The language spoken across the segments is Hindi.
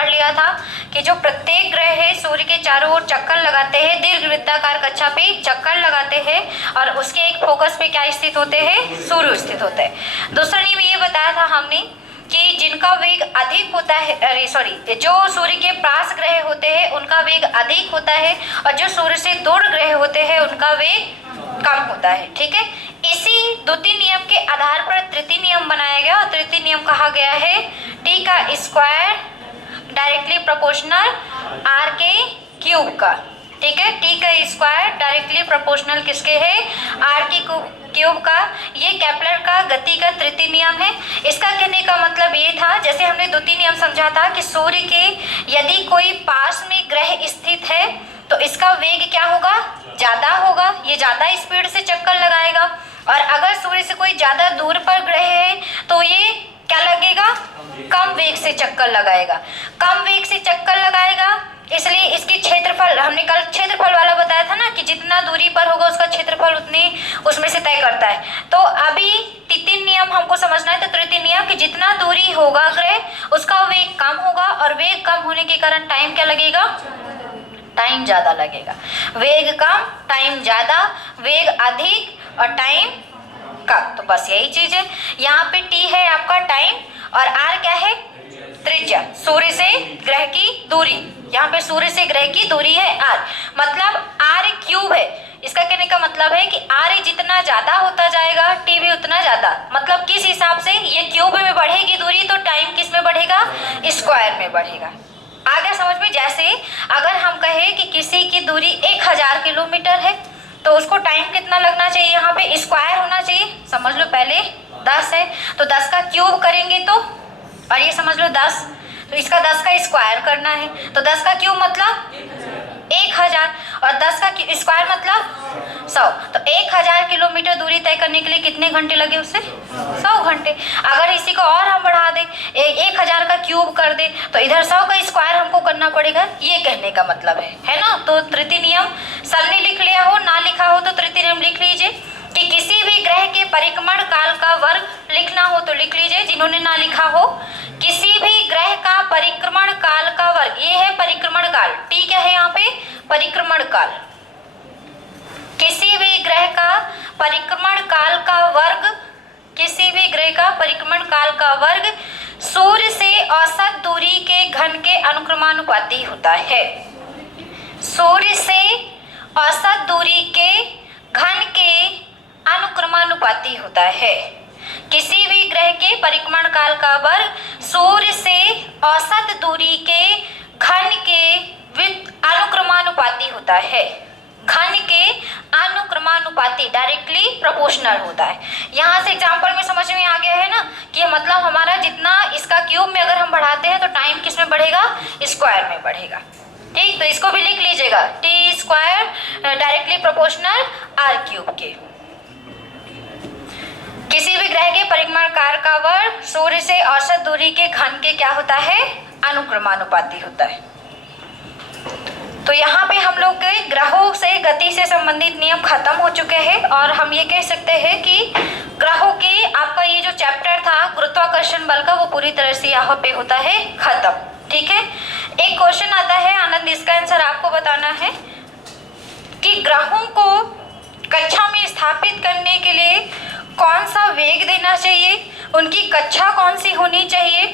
पढ़ लिया था कि जो प्रत्येक ग्रह है सूर्य के चारों ओर चक्कर लगाते हैं, दीर्घ वृत्ताकार कक्षा पे चक्कर लगाते हैं और उसके एक फोकस पे क्या स्थित होते हैं, सूर्य स्थित होते हैं। दूसरा नियम ये बताया था हमने कि जिनका वेग अधिक होता है, जो सूर्य के पास ग्रह होते हैं उनका वेग अधिक होता है और जो सूर्य से दूर ग्रह होते हैं उनका वेग कम होता है। ठीक है, इसी द्वितीय नियम के आधार पर तृतीय नियम बनाया गया और तृतीय नियम कहा गया है टी का स्क्वायर डायरेक्टली प्रोपोर्शनल आर के क्यूब का। ठीक है, टी का स्क्वायर डायरेक्टली प्रोपोर्शनल किसके है, आर के क्यूब का। ये केपलर का गति का तृतीय नियम है। इसका कहने का मतलब ये था, जैसे हमने द्वितीय नियम समझा था कि सूर्य के यदि कोई पास में ग्रह स्थित है तो इसका वेग क्या होगा, ज्यादा होगा, ये ज्यादा स्पीड से चक्कर लगाएगा। और अगर सूर्य से कोई ज्यादा दूर पर ग्रह है तो ये क्या लगेगा, कम वेग से चक्कर लगाएगा। कम वेग से चक्कर लगाएगा इसलिए इसकी क्षेत्रफल, हमने कल क्षेत्रफल वाला बताया था ना कि जितना दूरी पर होगा उसका क्षेत्रफल उतनी उसमें से तय करता है। तो अभी तृतीय नियम हमको समझना है। तो तृतीय नियम कि जितना दूरी होगा ग्रह उसका वेग कम होगा और वेग कम होने के कारण टाइम क्या लगेगा, टाइम ज्यादा लगेगा। वेग कम, टाइम ज्यादा, वेग अधिक और टाइम कम। तो बस यही चीज है। यहाँ पे टी है आपका टाइम और आर क्या है, त्रिज्या, सूर्य से ग्रह की दूरी। यहाँ पे सूर्य से ग्रह की दूरी है आर, मतलब आर क्यूब है। इसका कहने का मतलब है कि आर जितना ज्यादा होता जाएगा टी भी उतना ज्यादा। मतलब किस हिसाब से, ये क्यूब में बढ़ेगी दूरी तो टाइम किस में बढ़ेगा, स्क्वायर में बढ़ेगा। आ गया समझ में। जैसे अगर हम कहें कि किसी की दूरी 1000 किलोमीटर है तो उसको टाइम कितना लगना चाहिए, यहाँ पे स्क्वायर होना चाहिए। समझ लो पहले 10 है तो 10 का क्यूब करेंगे तो, और ये समझ लो 10, तो इसका 10 का स्क्वायर करना है तो 10 का क्यूब मतलब 1000 और 10 का स्क्वायर मतलब 100। तो 1000 किलोमीटर दूरी तय करने के लिए कितने घंटे लगे उससे, 100 घंटे। अगर इसी को और हम बढ़ा दें, 1000 का क्यूब कर दे तो इधर 100 का स्क्वायर हमको करना पड़ेगा, ये कहने का मतलब है ना। तो तृतीय नियम सबने लिख लिया हो, ना लिखा हो तो तृतीय नियम लिख लीजिए कि किसी भी ग्रह के परिक्रमण काल का वर्ग लिखना हो तो लिख लीजिए, जिन्होंने ना लिखा हो। किसी भी ग्रह का परिक्रमण काल का वर्ग, ये है परिक्रमण काल, टी क्या है यहाँ पे, परिक्रमण काल। किसी भी ग्रह का परिक्रमण काल का वर्ग, किसी भी ग्रह का परिक्रमण काल का वर्ग सूर्य से औसत दूरी के घन के अनुक्रमानुपाती होता है। सूर्य से औसत दूरी के घन के अनुक्रमानुपाती होता है। किसी भी ग्रह के परिक्रमण काल का वर्ग सूर्य से औसत दूरी के घन के अनुक्रमानुपाती होता है। घन के अनुक्रमानुपाती, डायरेक्टली प्रोपोर्शनल होता है। यहाँ से एग्जांपल में समझ में आ गया है ना कि मतलब हमारा जितना इसका क्यूब में अगर हम बढ़ाते हैं तो टाइम किस में बढ़ेगा, स्क्वायर में बढ़ेगा। ठीक, तो इसको भी लिख लीजिएगा, T square directly proportional R cube के। किसी भी ग्रह के परिक्रमण काल का वर्ग सूर्य से औसत दूरी के घन के क्या होता है, अनुक्रमानुपाती होता है। तो यहाँ पे हम लोग के ग्रहों से गति से संबंधित नियम खत्म हो चुके हैं और हम ये कह सकते हैं कि ग्रहों के आपका ये जो चैप्टर था गुरुत्वाकर्षण बल का, वो पूरी तरह से यहाँ पे होता है खत्म। ठीक है, एक क्वेश्चन आता है आनंद, इसका आंसर आपको बताना है कि ग्रहों को कक्षा में स्थापित करने के लिए कौन सा वेग देना चाहिए, उनकी कक्षा कौन सी होनी चाहिए।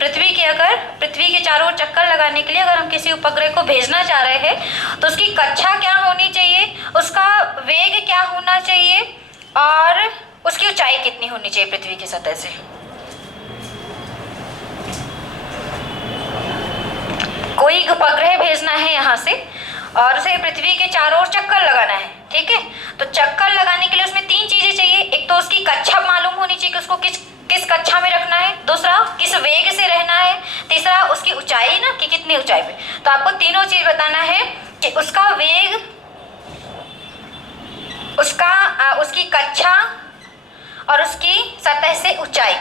पृथ्वी के चारों ओर चक्कर लगाने के लिए अगर हम किसी उपग्रह को भेजना चाह रहे हैं तो उसकी कक्षा क्या होनी चाहिए, उसका वेग क्या होना चाहिए और उसकी ऊंचाई कितनी होनी चाहिए पृथ्वी की सतह से। कोई उपग्रह भेजना है यहाँ से और उसे पृथ्वी के चारों ओर चक्कर लगाना है। ठीक है, तो चक्कर लगाने के लिए उसमें 3 चीजें चाहिए। एक तो उसकी कक्षा मालूम होनी चाहिए कि उसको किस कक्षा में रखना है, दूसरा किस वेग से रहना है, तीसरा उसकी ऊंचाई ना कि कितनी ऊंचाई पे। तो आपको तीनों चीज बताना है कि उसका वेग, उसकी कक्षा और उसकी सतह से ऊंचाई।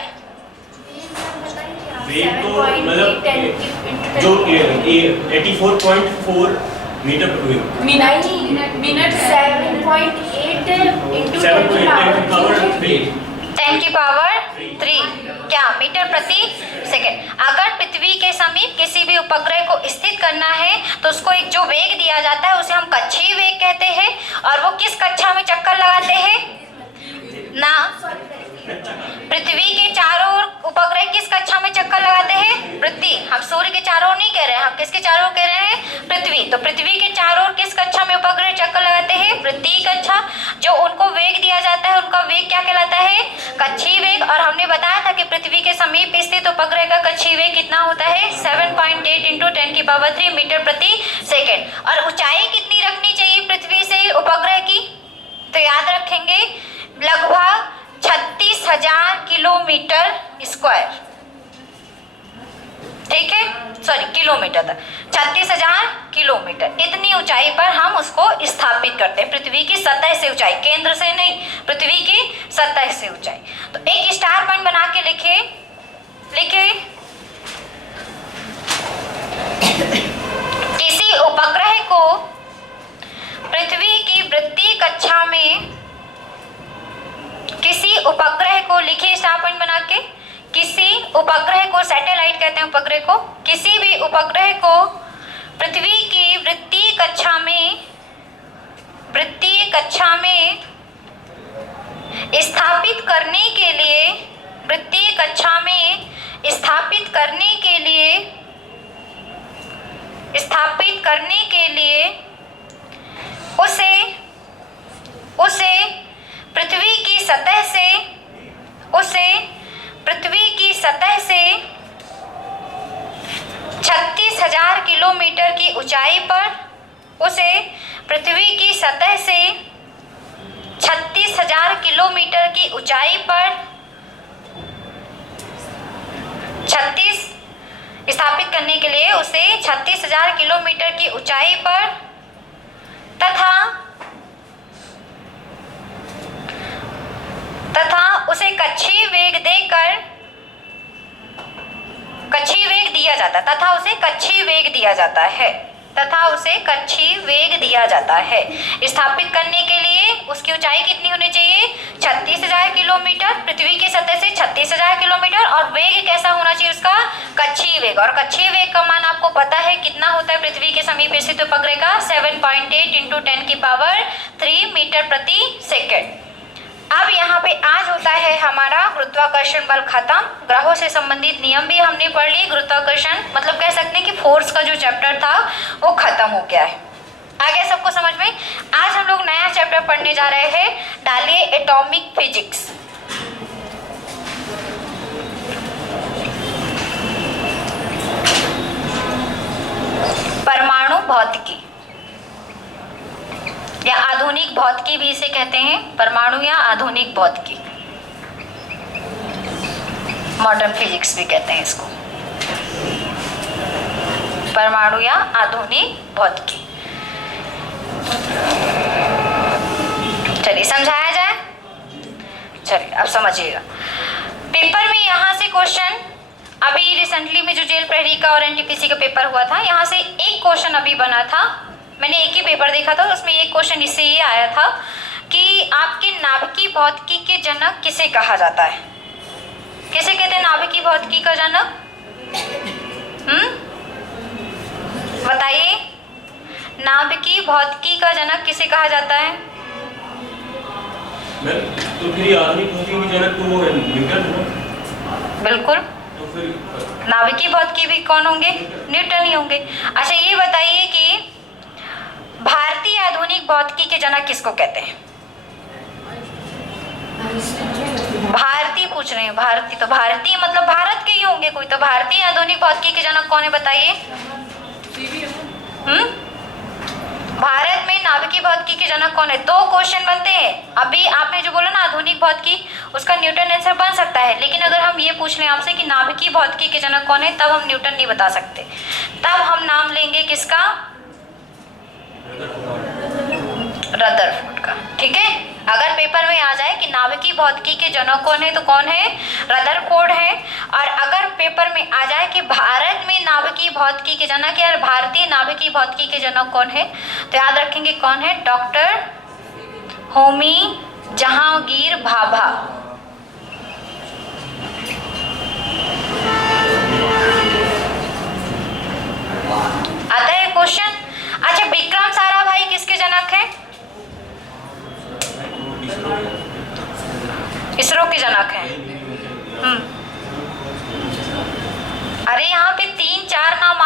वेग तो मतलब जो 84.4 मीटर पर मिनट 7.8 into 10 पावर 10 की पावर 3 क्या मीटर प्रति सेकंड। अगर पृथ्वी के समीप किसी भी उपग्रह को स्थित करना है तो उसको एक जो वेग दिया जाता है उसे हम कक्षीय वेग कहते हैं। और वो किस कक्षा में चक्कर लगाते हैं ना, पृथ्वी के चारों ओर उपग्रह किस कक्षा में चक्कर लगाते हैं, वृत्ति। हम सूर्य के चारों ओर नहीं कह रहे हैं, हम किसके चारों ओर कह रहे हैं, पृथ्वी। तो पृथ्वी के चारों ओर किस कक्षा में उपग्रह चक्कर लगाते हैं, वृत्तीय कक्षा। जो उनको वेग दिया जाता है उनका वेग क्या कहलाता है, कक्षीय वेग। और हमने बताया था कि पृथ्वी के समीप स्थित उपग्रह का कक्षीय वेग कितना होता है, 7.8 × 10⁻³ मीटर प्रति सेकेंड। और ऊंचाई कितनी रखनी चाहिए पृथ्वी से उपग्रह की, तो याद रखेंगे लगभग 36,000 किलोमीटर स्क्वायर, ठीक है, सॉरी किलोमीटर था, 36,000 किलोमीटर। इतनी ऊंचाई पर हम उसको स्थापित करते हैं, पृथ्वी की सतह से ऊंचाई, केंद्र से नहीं, पृथ्वी की सतह से ऊंचाई। तो एक स्टार पॉइंट बना के लिखे किसी उपग्रह को पृथ्वी की वृत्तीय कक्षा में, किसी उपग्रह को लिखिए स्टार पॉइंट बना के, किसी उपग्रह को, सैटेलाइट कहते हैं उपग्रह को, किसी भी उपग्रह को पृथ्वी की वृत्तीय कक्षा में स्थापित करने के लिए, वृत्तीय कक्षा में स्थापित करने के लिए उसे पृथ्वी की सतह से 36,000 किलोमीटर की ऊंचाई पर, उसे पृथ्वी की सतह से 36,000 किलोमीटर की ऊंचाई पर स्थापित करने के लिए उसे 36,000 किलोमीटर की ऊंचाई पर तथा उसे कक्षीय वेग दिया जाता है। स्थापित करने के लिए उसकी ऊंचाई कितनी होनी चाहिए, 36,000 किलोमीटर, पृथ्वी की सतह से 36,000 किलोमीटर। और वेग कैसा होना चाहिए उसका, कक्षीय वेग। और कक्षीय वेग का मान आपको पता है कितना होता है पृथ्वी के समीप स्थित उपग्रह का, 7.8 × 10⁻³ मीटर प्रति सेकेंड। अब यहाँ पे आज होता है हमारा गुरुत्वाकर्षण बल खत्म। ग्रहों से संबंधित नियम भी हमने पढ़ लिए। गुरुत्वाकर्षण मतलब कह सकते हैं कि फोर्स का जो चैप्टर था वो खत्म हो गया है। आ गया सबको समझ में। आज हम लोग नया चैप्टर पढ़ने जा रहे हैं, डालिए एटॉमिक फिजिक्स। परमाणु भौतिकी या आधुनिक भौतिकी भी इसे कहते हैं, परमाणु या आधुनिक भौतिकी, मॉडर्न फिजिक्स भी कहते हैं इसको, परमाणु या आधुनिक भौतिकी। चलिए समझाया जाए। चलिए अब समझिएगा। पेपर में यहाँ से क्वेश्चन, अभी रिसेंटली में जो जेल प्रहरी का और एनटीपीसी का पेपर हुआ था, यहाँ से एक क्वेश्चन अभी बना था। मैंने एक ही पेपर देखा था, उसमें एक क्वेश्चन इससे ये आया था कि आपके नाभिकीय भौतिकी के जनक किसे कहा जाता है। किसे कहते हैं नाभिकीय भौतिकी का जनक? बताइए, नाभिकीय भौतिकी का जनक किसे कहा जाता है? तो फिर आधुनिक भौतिकी के जनक तो वो है न्यूटन है। बिल्कुल। तो फिर नाभिकीय भौतिकी भी कौन होंगे? न्यूटन ही होंगे। अच्छा ये बताइए कि भारतीय आधुनिक भौतिकी के जनक किसको कहते हैं? भारतीय पूछ रहे हैं, भारतीय, तो भारतीय मतलब भारत के ही होंगे कोई, तो भारतीय आधुनिक भौतिकी के जनक कौन है बताइए? भारत में नाभिकीय भौतिकी के जनक कौन है? दो क्वेश्चन बनते हैं। अभी आपने जो बोला ना आधुनिक भौतिकी, उसका न्यूटन आंसर बन सकता है, लेकिन अगर हम ये पूछ लें आपसे कि नाभिकीय भौतिकी के जनक कौन है, तब हम न्यूटन नहीं बता सकते। तब हम नाम लेंगे किसका? रदरफोर्ड का। ठीक है, अगर पेपर में आ जाए कि नाभिकीय भौतिकी के जनक कौन है तो कौन है? रदरफोर्ड है। और अगर पेपर में आ जाए कि भारत में नाभिकीय भौतिकी के जनक या भारतीय नाभिकीय भौतिकी के जनक कौन है, तो याद रखेंगे कौन है? डॉक्टर होमी जहांगीर भाभा।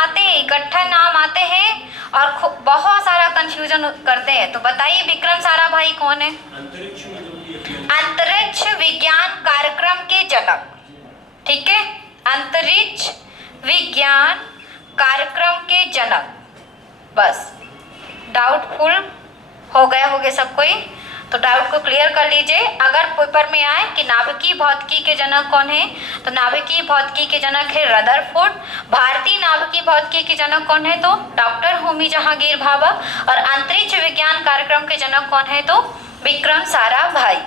आते हैं, इकट्ठा नाम आते हैं और बहुत सारा कंफ्यूजन करते हैं। तो बताइए विक्रम साराभाई कौन है? अंतरिक्ष में जो भी अंतरिक्ष विज्ञान कार्यक्रम के जनक, ठीक है, अंतरिक्ष विज्ञान कार्यक्रम के जनक। बस डाउटफुल हो गया होगे सब कोई, तो डाउट को क्लियर कर लीजिए। अगर पेपर में आए कि नाभिकीय भौतिकी के जनक कौन है, तो नाभिकीय भौतिकी के जनक है रदरफोर्ड। भारतीय नाभिकीय भौतिकी के जनक कौन है, तो डॉक्टर होमी जहांगीर भाभा। और अंतरिक्ष विज्ञान कार्यक्रम के जनक कौन है, तो विक्रम साराभाई।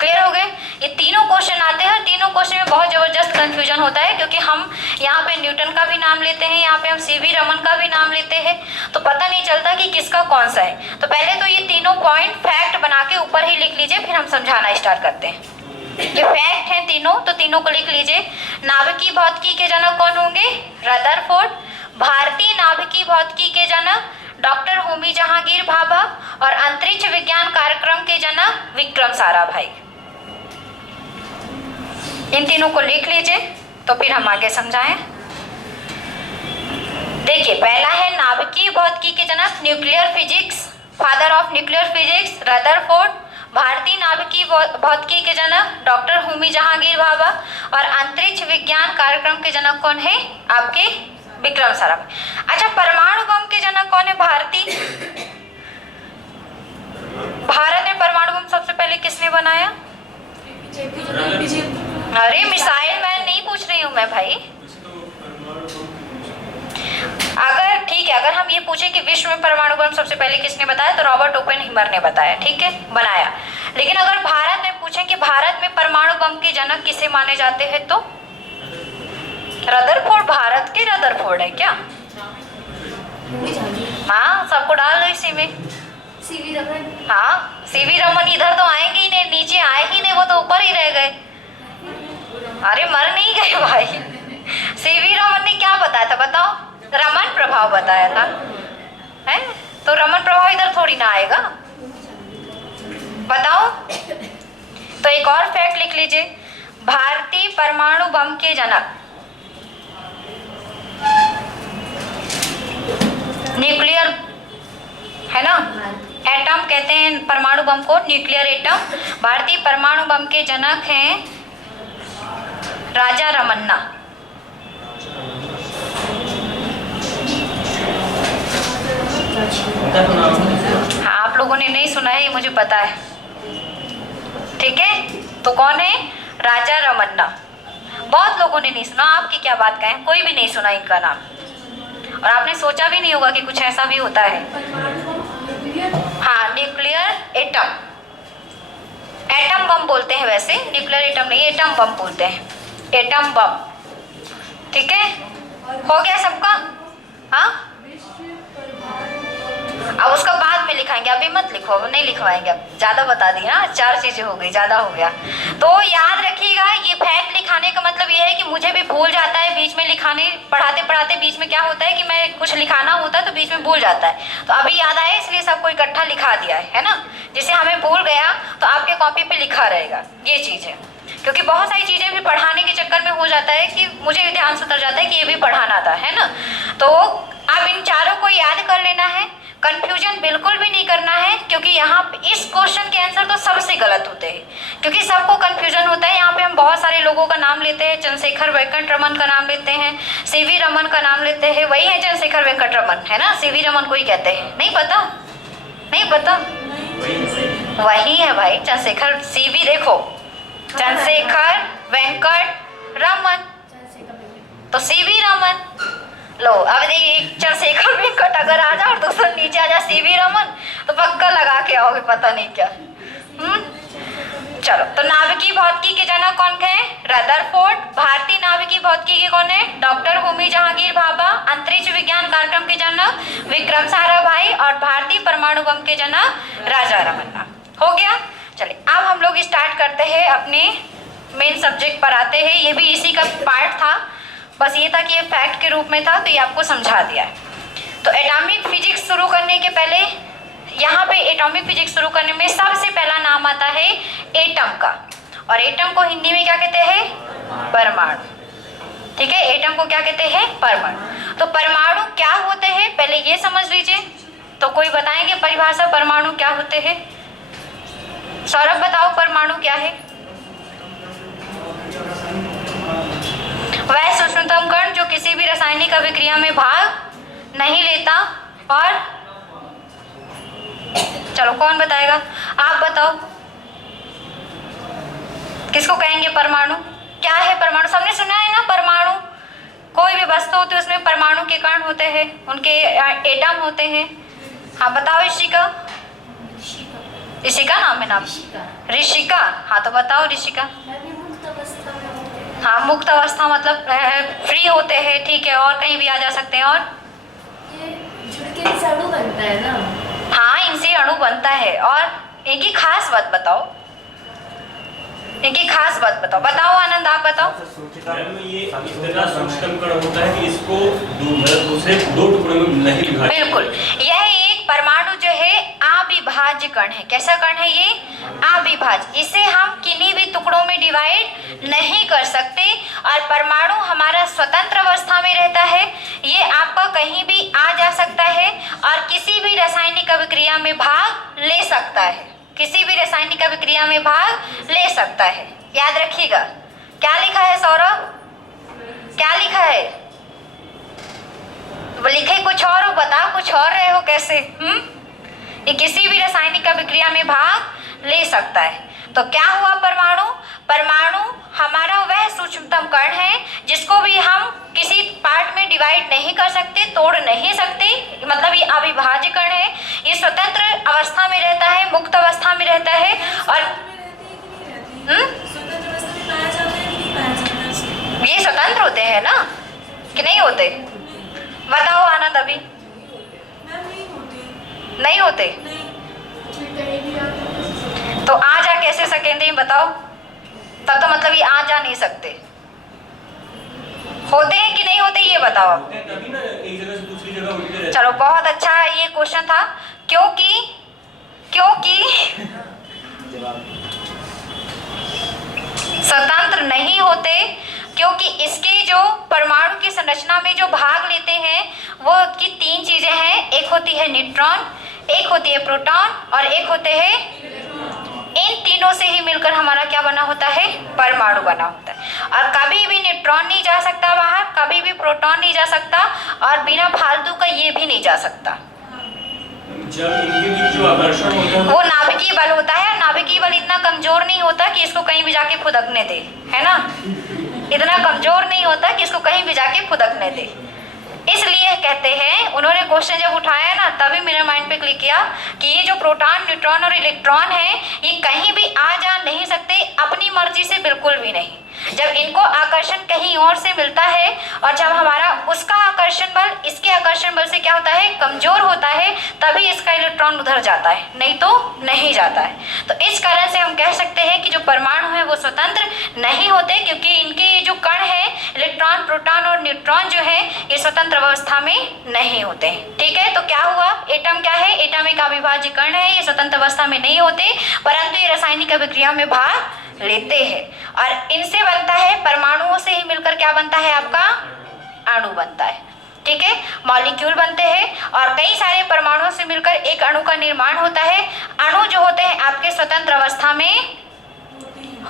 क्लियर हो गए? ये तीनों क्वेश्चन आते हैं, तीनों क्वेश्चन में बहुत जबरदस्त कंफ्यूजन होता है, क्योंकि हम यहाँ पे न्यूटन का भी नाम लेते हैं, यहाँ पे हम सीवी रमन का भी नाम लेते हैं, तो पता नहीं चलता कि किसका कौन सा है। तो पहले तो ये तीनों पॉइंट फैक्ट बना के ऊपर ही लिख लीजिए, फिर हम समझाना स्टार्ट करते हैं। ये फैक्ट हैं तीनों, तो तीनों को लिख लीजिए। नाभिकीय भौतिकी के जनक कौन होंगे? रदरफोर्ड। भारतीय नाभिकीय भौतिकी के जनक डॉक्टर होमी जहांगीर भाभा। और अंतरिक्ष विज्ञान कार्यक्रम के जनक विक्रम साराभाई। इन तीनों को लिख लीजिए, तो फिर हम आगे समझाएं। देखिए, पहला है नाभिकीय भौतिकी के जनक, nuclear physics, father of nuclear physics Rutherford. भारतीय नाभिकीय भौतिकी के जनक डॉक्टर होमी जहांगीर भाभा। और अंतरिक्ष विज्ञान कार्यक्रम के जनक कौन है? आपके विक्रम साराभाई। अच्छा, परमाणु बम के जनक कौन है? भारतीय। भारत में परमाणु बम सबसे पहले किसने बनाया? अरे मिसाइल मैन नहीं पूछ रही हूँ मैं भाई। अगर ठीक है, अगर हम ये पूछे कि विश्व में परमाणु बम सबसे पहले किसने बताया, तो रॉबर्ट ओपेनहाइमर ने बताया, ठीक है, बनाया। लेकिन अगर भारत में पूछे कि भारत में परमाणु बम के जनक किसे माने जाते हैं, तो रदरफोर्ड। भारत के रदरफोर्ड है क्या? हाँ, सबको डाल दो इसी में। सीवी रमन। हाँ, सीवी रमन इधर तो आएंगे ही नहीं, नीचे आए ही नहीं, वो तो ऊपर ही रह गए। अरे मर नहीं गए भाई। सीवी रमन ने क्या बताया था बताओ? रमन प्रभाव बताया था, है? तो रमन प्रभाव इधर थोड़ी ना आएगा, बताओ। तो एक और फैक्ट लिख लीजिए, भारतीय परमाणु बम के जनक न्यूक्लियर, है ना, एटम कहते हैं परमाणु बम को, न्यूक्लियर एटम। भारतीय परमाणु बम के जनक हैं राजा रमन्ना। हाँ, आप लोगों ने नहीं सुना है, ये मुझे पता है, ठीक है। तो कौन है? राजा रमन्ना। बहुत लोगों ने नहीं सुना, आपकी क्या बात कहें, कोई भी नहीं सुना इनका नाम, और आपने सोचा भी नहीं होगा कि कुछ ऐसा भी होता है। हाँ, न्यूक्लियर एटम, एटम बम बोलते हैं वैसे, न्यूक्लियर एटम नहीं, एटम बम बोलते हैं, एटम बम, ठीक है। हो गया सबका? हाँ, अब उसका बाद में लिखाएंगे, अभी मत लिखो, अब नहीं लिखवाएंगे, अब ज़्यादा बता दी ना, 4 चीज़ें हो गई, ज़्यादा हो गया। तो याद रखिएगा, ये फैक्ट लिखाने का मतलब ये है कि मुझे भी भूल जाता है बीच में, लिखाने पढ़ाते पढ़ाते बीच में क्या होता है कि मैं कुछ लिखाना होता है तो बीच में भूल जाता है। तो अभी याद आया, इसलिए सबको इकट्ठा लिखा दिया है ना। जिसे हमें भूल गया तो आपके कॉपी पर लिखा रहेगा, ये चीज़ है। क्योंकि बहुत सारी चीज़ें भी पढ़ाने के चक्कर में हो जाता है कि मुझे ध्यान से उतर जाता है कि ये भी पढ़ाना था, है ना। तो अब इन चारों को याद कर लेना है, कंफ्यूजन बिल्कुल भी नहीं करना है, क्योंकि यहाँ इस क्वेश्चन के आंसर तो सबसे गलत होते हैं, क्योंकि सबको कंफ्यूजन होता है। यहाँ पे हम बहुत सारे लोगों का नाम लेते हैं, चंद्रशेखर वेंकट रमन का नाम लेते हैं, सीवी रमन का नाम लेते हैं, वही है चंद्रशेखर वेंकट रमन, है ना, सीवी रमन को ही कहते हैं। नहीं पता? नहीं पता? वही है भाई, चंद्रशेखर, सीवी देखो, चंद्रशेखर वेंकट रमन, तो सीवी रमन। लो अब देखिए, चंद्रशेखर वेंकट अगर आ जाए और दूसरा नीचे आ जाए सीवी रमन, तो पक्का लगा के आओगे पता नहीं क्या। चलो, तो नाभिकीय भौतिकी के जनक कौन है? रदरफोर्ड। भारतीय नाभिकीय भौतिकी के कौन है? डॉक्टर होमी जहांगीर भाभा। अंतरिक्ष विज्ञान कार्यक्रम के जनक विक्रम साराभाई। और भारतीय परमाणु बम के जनक राजा रमन्ना। हो गया? चलिए, अब हम लोग स्टार्ट करते हैं, अपने मेन सब्जेक्ट पर आते हैं। ये भी इसी का पार्ट था, बस ये था कि ये फैक्ट के रूप में था, तो ये आपको समझा दिया है। तो एटॉमिक फिजिक्स शुरू करने के पहले, यहाँ पे एटॉमिक फिजिक्स शुरू करने में सबसे पहला नाम आता है एटम का, और एटम को हिंदी में क्या कहते हैं? परमाणु। ठीक है, एटम को क्या कहते हैं? परमाणु। तो परमाणु क्या होते हैं पहले ये समझ लीजिए। तो कोई बताएंगे परिभाषा परमाणु क्या होते हैं? सौरभ बताओ परमाणु क्या है? वह सूक्ष्मतम कण जो किसी भी रासायनिक अभिक्रिया में भाग नहीं लेता। और चलो कौन बताएगा? आप बताओ, किसको कहेंगे परमाणु? क्या है परमाणु? सबने सुना है ना परमाणु? कोई भी वस्तु होती है उसमें परमाणु के कण होते हैं, उनके एटम होते हैं। हाँ बताओ ऋषिका। ऋषिका नाम है? नाम ऋषिका। हाँ तो बताओ ऋषिका। हाँ मुक्त अवस्था मतलब फ्री होते हैं, ठीक है, और कहीं भी आ जा सकते हैं। और ये जुड़ के अणु बनता है ना? हाँ इनसे अणु बनता है। और इनकी खास बात बताओ, इनकी खास बात बताओ। बताओ आनंद, आप बताओ। मैम ये इतना सूक्ष्म कण होता है कि इसको दूसरे दो टुकड़ों में नहीं विभाजित। बिल्कुल, यह एक परमाणु जो है अविभाज्य कण है। कैसा कण है ये? अविभाज्य। इसे हम किन्हीं भी टुकड़ों में डिवाइड नहीं कर सकते। और परमाणु हमारा स्वतंत्र अवस्था में रहता है। ये आपका कहीं भी आ जा सकता है और किसी भी रासायनिक अभिक्रिया में भाग ले सकता है। किसी भी रासायनिक अभिक्रिया में भाग ले सकता है। याद रखिएगा। क्या लिखा है सौरभ? क्या लिखा है? वो लिखे कुछ और हो, बताओ कुछ और रहे हो कैसे? ये किसी भी रासायनिक अभिक्रिया में भाग ले सकता है। तो क्या हुआ परमाणु? परमाणु हमारा वह सूक्ष्मतम कण है जिसको भी हम किसी पार्ट में डिवाइड नहीं कर सकते, तोड़ नहीं सकते। मतलब ये अविभाज्य कण है। ये स्वतंत्र अवस्था में रहता है, मुक्त अवस्था में रहता है। और ये स्वतंत्र होते हैं ना कि नहीं होते? बताओ आनंद। अभी नहीं होते तो आ जा कैसे सकेंगे बताओ? तब तो मतलब ये आ जा नहीं सकते। होते हैं कि नहीं होते ये बताओ। तभी ना एक जगह से दूसरी जगह उड़ते रहते हैं। चलो बहुत अच्छा ये क्वेश्चन था। क्योंकि स्वतंत्र नहीं होते, क्योंकि इसके जो परमाणु की संरचना में जो भाग लेते हैं वो की तीन चीजें हैं। एक होती है न्यूट्रॉन, एक होती है प्रोटॉन और एक होते हैं। इन तीनों से ही मिलकर हमारा क्या बना होता है? परमाणु बना होता है। और कभी भी न्यूट्रॉन नहीं जा सकता बाहर, कभी भी प्रोटॉन नहीं जा सकता, और बिना फालतू का ये भी नहीं जा सकता। जब इनके बीच जो आकर्षण होता है वो नाभिकीय बल होता है। नाभिकीय बल इतना कमजोर नहीं होता कि इसको कहीं भी जाके फुदकने दे, है ना? इतना कमजोर नहीं होता कि इसको कहीं भी जाके फुदकने दे। इसलिए कहते हैं, उन्होंने क्वेश्चन जब उठाया ना तभी मेरे माइंड पे क्लिक किया कि ये जो प्रोटॉन, न्यूट्रॉन और इलेक्ट्रॉन है ये कहीं भी आ जा नहीं सकते, अपनी मर्जी से बिल्कुल भी नहीं। जब इनको आकर्षण कहीं और से मिलता है और जब हमारा उसका आकर्षण बल इसके आकर्षण बल से क्या होता है? कमजोर होता है, तभी इसका इलेक्ट्रॉन उधर जाता है, नहीं तो नहीं जाता है। तो इस कारण से हम कह सकते हैं कि जो परमाणु है वो स्वतंत्र नहीं होते, क्योंकि इनके जो कण है इलेक्ट्रॉन, प्रोटॉन और न्यूट्रॉन जो है ये स्वतंत्र अवस्था में नहीं होते। ठीक है, तो क्या हुआ? एटम क्या है? एटम एक अविभाज्य कण है। ये स्वतंत्र अवस्था में नहीं होते, परंतु ये रासायनिक अभिक्रिया में भाग लेते हैं। और इनसे बनता है, परमाणुओं से ही मिलकर क्या बनता है? आपका अणु बनता है। ठीक है, मॉलिक्यूल बनते हैं और कई सारे परमाणुओं से मिलकर एक अणु का निर्माण होता है। अणु जो होते हैं आपके स्वतंत्र अवस्था में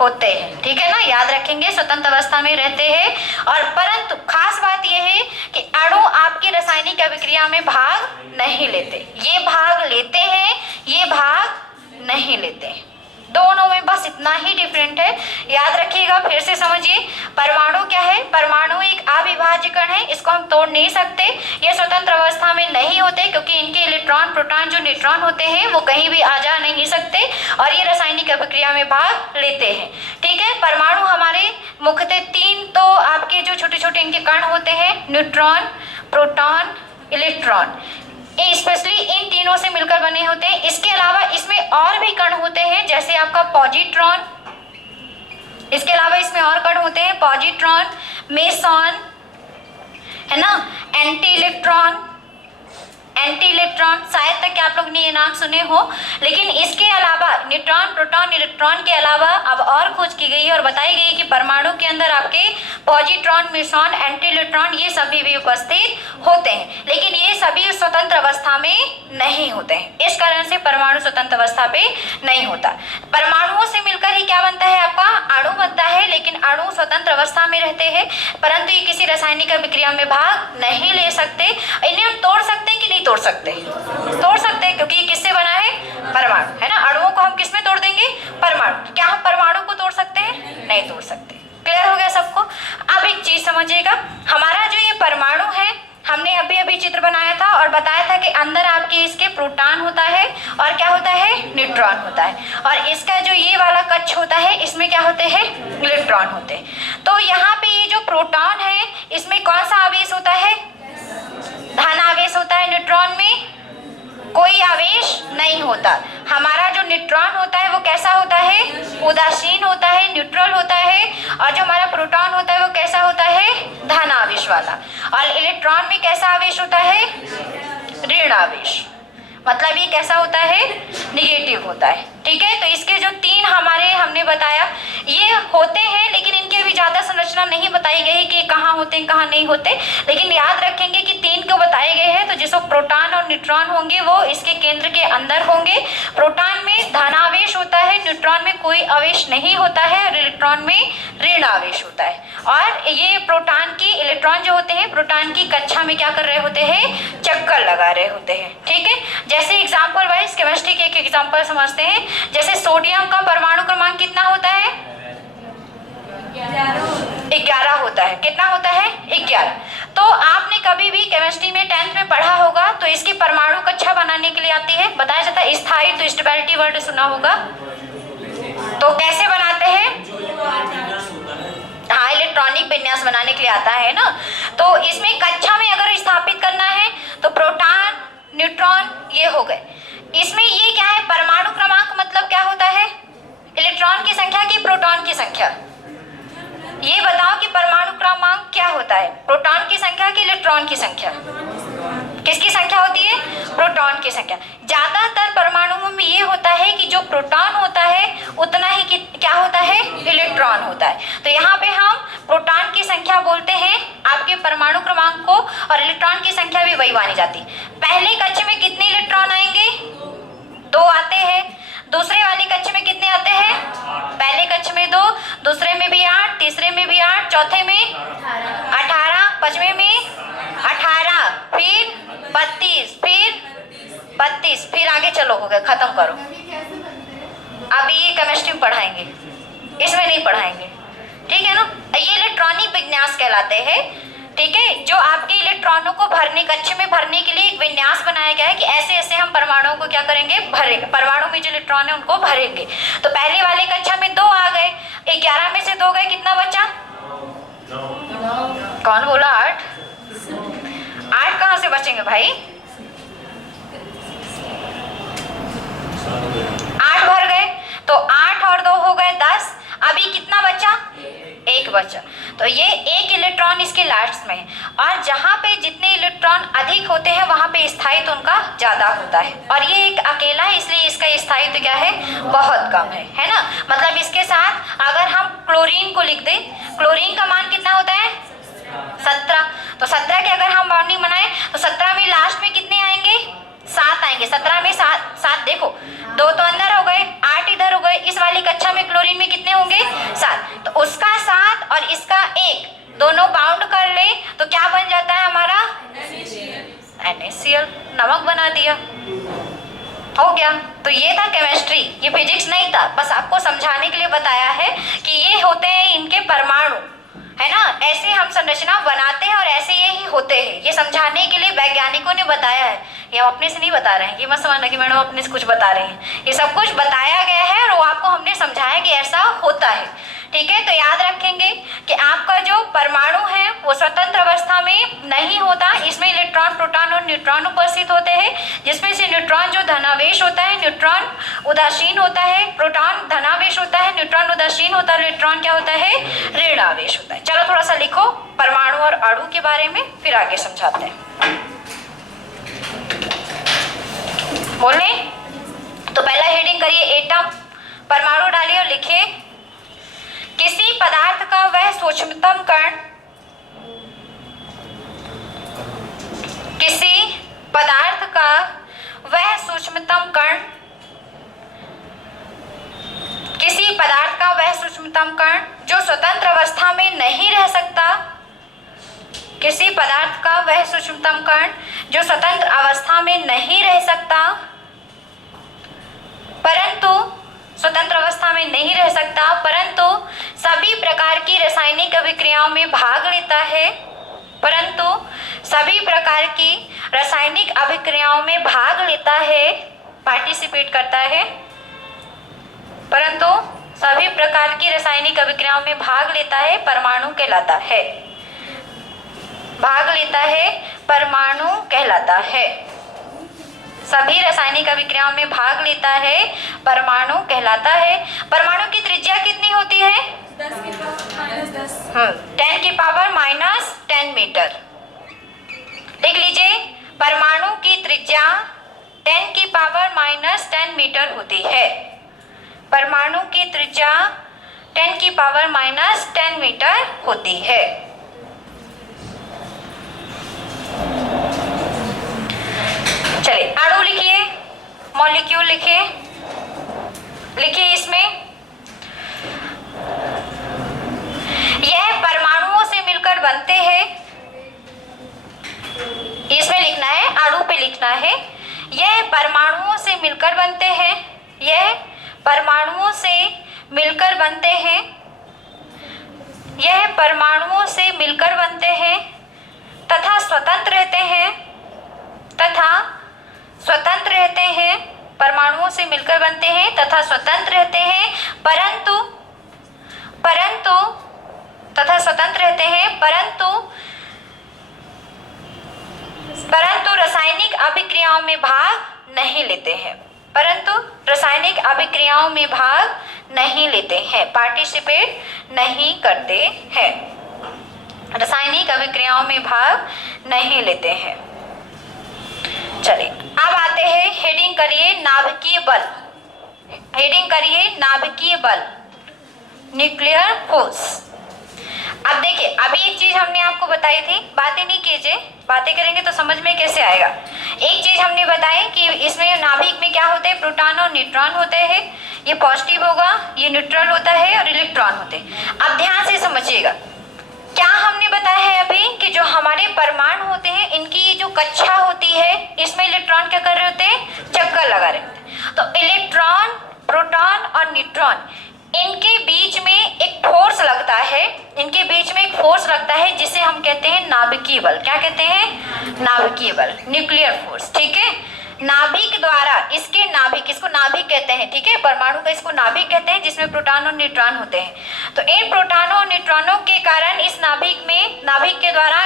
होते हैं। ठीक है ना, याद रखेंगे, स्वतंत्र अवस्था में रहते हैं। और परंतु खास बात यह है कि अणु आपकी रासायनिक अभिक्रिया में भाग नहीं लेते। ये भाग लेते हैं, ये भाग नहीं लेते। दोनों में बस इतना ही डिफरेंट है, याद रखिएगा। फिर से समझिए, परमाणु क्या है? परमाणु एक अविभाज्य कण है, इसको हम तोड़ नहीं सकते। ये स्वतंत्र अवस्था में नहीं होते क्योंकि इनके इलेक्ट्रॉन, प्रोटॉन जो न्यूट्रॉन होते हैं वो कहीं भी आ जा नहीं सकते और ये रासायनिक अभिक्रिया में भाग लेते हैं। ठीक है, परमाणु हमारे मुख्यतः तीन तो आपके जो छोटे छोटे इनके कण होते हैं, neutron, proton, electron, specially in तीनों से मिलकर बने होते हैं। इसके अलावा इसमें और भी कण होते हैं, जैसे आपका पॉजिट्रॉन। इसके अलावा इसमें और कण होते हैं, पॉजिट्रॉन, मेसॉन, है ना, एंटी इलेक्ट्रॉन, एंटी इलेक्ट्रॉन, शायद तक कि आप लोग ने ये नाम सुने हो। लेकिन इसके अलावा न्यूट्रॉन, प्रोटॉन, इलेक्ट्रॉन के अलावा अब और खोज की गई है और बताई गई कि परमाणु के अंदर आपके पॉजिट्रॉन, म्यूट्रॉन, एंटी इलेक्ट्रॉन ये सभी भी उपस्थित होते हैं, लेकिन ये सभी स्वतंत्र अवस्था में नहीं होते हैं। इस कारण से परमाणु स्वतंत्र अवस्था पे नहीं होता। परमाणुओं से मिलकर ही क्या बनता है, आपका अणु बनता है, लेकिन अणु स्वतंत्र अवस्था में रहते हैं, परंतु ये किसी रासायनिक अभिक्रिया में भाग नहीं ले सकते। इन्हें हम तोड़ सकते हैं कि नहीं तोड़ सकते? तोड़ सकते हैं, क्योंकि ये किससे बना है, परमाणु, है ना। अणुओं को हम किसमें तोड़ देंगे, परमाणु। क्या हम परमाणु को तोड़ सकते हैं? नहीं तोड़ सकते। क्लियर हो गया सबको? अब एक चीज समझिएगा, हमारा जो ये परमाणु है, हमने अभी अभी चित्र बनाया था और बताया था कि अंदर आपके इसके प्रोटॉन होता है और क्या होता है, न्यूट्रॉन होता है, और इसका जो ये वाला कक्ष होता है इसमें क्या होते हैं, इलेक्ट्रॉन होते हैं। तो यहाँ पे ये जो प्रोटॉन है इसमें कौन सा आवेश होता है, धन आवेश होता है। न्यूट्रॉन में कोई आवेश नहीं होता। हमारा जो न्यूट्रॉन होता है वो कैसा होता है, उदासीन होता है, न्यूट्रल होता है, और जो हमारा प्रोटॉन होता है वो कैसा होता है, धन आवेश वाला। और इलेक्ट्रॉन में कैसा आवेश होता है, ऋण आवेश, मतलब ये कैसा होता है, निगेटिव होता है। ठीक है, तो इसके जो तीन हमारे हमने बताया ये होते हैं, लेकिन इनकी अभी ज़्यादा संरचना नहीं बताई गई कि कहाँ होते हैं कहाँ नहीं होते, लेकिन याद रखेंगे कि तीन को बताए गए हैं। तो जिसको प्रोटॉन और न्यूट्रॉन होंगे वो इसके केंद्र के अंदर होंगे। प्रोटॉन में धनावेश होता है, न्यूट्रॉन में कोई आवेश नहीं होता है, और इलेक्ट्रॉन में ऋण आवेश होता है। और ये प्रोटॉन की इलेक्ट्रॉन जो होते हैं प्रोटॉन की कक्षा में क्या कर रहे होते हैं, चक्कर लगा रहे होते हैं। ठीक है, जैसे एग्जाम्पल वाइज केमिस्ट्री के एक एग्जाम्पल समझते हैं। जैसे सोडियम का परमाणु क्रमांक कितना होता है, 11 होता है। कितना होता है, 11। तो आपने कभी भी केमिस्ट्री में 10th में पढ़ा होगा, तो इसकी परमाणु कक्षा बनाने के लिए आती है, बताया जाता है स्थायी, तो स्टेबिलिटी वर्ड सुना होगा। तो कैसे बनाते हैं, हाँ, इलेक्ट्रॉनिक विन्यास बनाने के लिए आता है ना। तो इसमें कक्षा में अगर स्थापित करना है तो प्रोटॉन, न्यूट्रॉन ये हो गए। इसमें ये क्या है, परमाणु क्रमांक मतलब क्या होता है, इलेक्ट्रॉन की संख्या की प्रोटॉन की संख्या। ये बताओ कि परमाणु क्रमांक क्या होता है, प्रोटॉन की संख्या की इलेक्ट्रॉन की संख्या? किसकी संख्या होती है, प्रोटॉन की संख्या। ज्यादातर परमाणुओं में ये होता है कि जो प्रोटॉन होता है उतना ही क्या होता है, इलेक्ट्रॉन होता है। तो यहाँ पे हम प्रोटॉन की संख्या बोलते हैं आपके परमाणु क्रमांक को, और इलेक्ट्रॉन की संख्या भी वही मानी जाती है। पहले कक्ष में कितने इलेक्ट्रॉन आएंगे, 2 आते हैं। दूसरे वाले कक्ष में कितने आते हैं, पहले कक्ष में 2, दूसरे में भी 8, तीसरे में भी 8, चौथे में 18, पांचवें में 18, फिर 32, फिर 32, फिर आगे चलो, हो गया, खत्म करो। अभी ये केमिस्ट्री में पढ़ाएंगे, इसमें नहीं पढ़ाएंगे। ठीक है ना, ये इलेक्ट्रॉनिक विन्यास कहलाते हैं। ठीक है, जो आपके इलेक्ट्रॉनों को भरने, कक्ष में भरने के लिए एक विन्यास बनाया गया है कि ऐसे ऐसे हम परमाणुओं को क्या करेंगे, भरेंगे। परमाणु में जो इलेक्ट्रॉन है उनको भरेंगे। तो पहले वाले कक्षा में 2 आ गए, 11 में से 2 गए, कितना बचा, कौन बोला 8? 8 कहाँ से बचेंगे भाई, 8 भर गए, तो 8 और 2 हो गए 10। अभी कितना बचा, 1 बचा। तो ये 1 इलेक्ट्रॉन इसके लास्ट में है, और जहाँ पे जितने इलेक्ट्रॉन अधिक होते हैं वहाँ पे स्थायित्व उनका ज़्यादा होता है, और ये एक अकेला है इसलिए इसका स्थायित्व क्या है, बहुत कम है ना। मतलब इसके साथ अगर हम क्लोरीन को लिख दें, क्लोरीन का मान कितना होता है, 17। तो 17 के अगर हम बॉन्डिंग बनाएं तो 17 में लास्ट में कितने आएंगे, 7 आएंगे। 17 में 7 देखो, 2 तो अंदर हो गए, 8 इधर हो गए। इस वाली कक्षा में क्लोरीन में कितने होंगे, 7। तो उसका 7 और इसका 1 दोनों बाउंड कर ले तो क्या बन जाता है हमारा, NaCl, नमक बना दिया, हो गया। तो ये था केमिस्ट्री, ये फिजिक्स नहीं था, बस आपको समझाने के लिए बताया है कि ये होते हैं इनके परमाणु, है ना। ऐसे हम संरचना बनाते हैं और ऐसे ये ही होते हैं। ये समझाने के लिए वैज्ञानिकों ने बताया है, ये हम अपने से नहीं बता रहे हैं। ये मत समझना कि मैडम अपने से कुछ बता रहे हैं, ये सब कुछ बताया गया है और वो आपको हमने समझाया कि ऐसा होता है। ठीक है, तो याद रखेंगे कि आपका जो परमाणु है वो स्वतंत्र अवस्था में नहीं होता, इसमें इलेक्ट्रॉन, प्रोटॉन और न्यूट्रॉन उपस्थित होते हैं, जिसमें से न्यूट्रॉन जो धनावेश होता है, न्यूट्रॉन उदासीन होता है, प्रोटॉन धनावेश होता है, न्यूट्रॉन उदासीन होता है, इलेक्ट्रॉन क्या होता है, ऋण आवेश होता है। चलो थोड़ा सा लिखो परमाणु और अणु के बारे में, फिर आगे समझाते हैं। बोलने तो पहला हेडिंग करिए एटम, परमाणु डालिए और लिखिए किसी पदार्थ का वह सूक्ष्मतम कण, किसी पदार्थ का वह सूक्ष्मतम कण, किसी पदार्थ का वह सूक्ष्मतम कण जो स्वतंत्र अवस्था में नहीं रह सकता, किसी पदार्थ का वह सूक्ष्मतम कण जो स्वतंत्र अवस्था में नहीं रह सकता, परंतु स्वतंत्र अवस्था में नहीं रह सकता परंतु सभी प्रकार की रासायनिक अभिक्रियाओं में भाग लेता है, परंतु सभी प्रकार की रासायनिक अभिक्रियाओं में भाग लेता है, पार्टिसिपेट करता है, परंतु सभी प्रकार की रासायनिक अभिक्रियाओं में भाग लेता है, परमाणु कहलाता है, भाग लेता है, परमाणु कहलाता है। सभी रासायनिक अभिक्रियाओं में भाग लेता है, परमाणु कहलाता है। परमाणु की त्रिज्या कितनी होती है? 10 की पावर -10। 10 की पावर -10 मीटर। लिख लीजिए, परमाणु की त्रिज्या 10 की पावर -10 मीटर होती है। परमाणु की त्रिज्या 10 की पावर -10 मीटर होती है। चलिए अणु लिखिए, मॉलिक्यूल लिखिए, लिखिए इसमें यह परमाणुओं से मिलकर बनते हैं, इसमें लिखना है, अणु पे लिखना है, यह परमाणुओं से मिलकर बनते हैं, यह परमाणुओं से मिलकर बनते हैं, यह परमाणुओं से मिलकर बनते हैं तथा स्वतंत्र रहते हैं, तथा स्वतंत्र रहते हैं, परमाणुओं से मिलकर बनते हैं तथा स्वतंत्र रहते हैं, परंतु तथा स्वतंत्र रहते हैं परंतु रासायनिक अभिक्रियाओं में भाग नहीं लेते हैं, परंतु रासायनिक अभिक्रियाओं में भाग नहीं लेते हैं, पार्टिसिपेट नहीं करते हैं, रासायनिक अभिक्रियाओं में भाग नहीं लेते हैं। चलिए अब आते हैं, हेडिंग करिए नाभिकीय बल, हेडिंग करिए नाभिकीय बल, न्यूक्लियर फोर्स। अब देखिए, अभी एक चीज हमने आपको बताई थी, बातें नहीं कीजिए, बातें करेंगे तो समझ में कैसे आएगा। एक चीज हमने बताई कि इसमें नाभिक में क्या होते हैं, प्रोटॉन और न्यूट्रॉन होते हैं, ये पॉजिटिव होगा, ये न्यूट्रल होता है और इलेक्ट्रॉन होते हैं। अब ध्यान से समझिएगा, क्या हमने बताया है अभी कि जो हमारे परमाणु होते हैं इनकी जो कक्षा होती है इसमें इलेक्ट्रॉन क्या कर रहे होते हैं, चक्कर लगा रहे होते हैं। तो इलेक्ट्रॉन, प्रोटॉन और न्यूट्रॉन, इनके बीच में एक फोर्स लगता है, इनके बीच में एक फोर्स लगता है जिसे हम कहते हैं नाभिकीय बल। क्या कहते हैं? नाभिकीय बल, न्यूक्लियर फोर्स। ठीक है, नाभिक द्वारा, इसके नाभिक, इसको नाभिक कहते हैं, ठीक है, परमाणु का इसको नाभिक कहते हैं जिसमें प्रोटॉन और न्यूट्रॉन होते हैं। तो इन प्रोटॉनों और न्यूट्रॉनों के कारण इस नाभिक में, नाभिक के द्वारा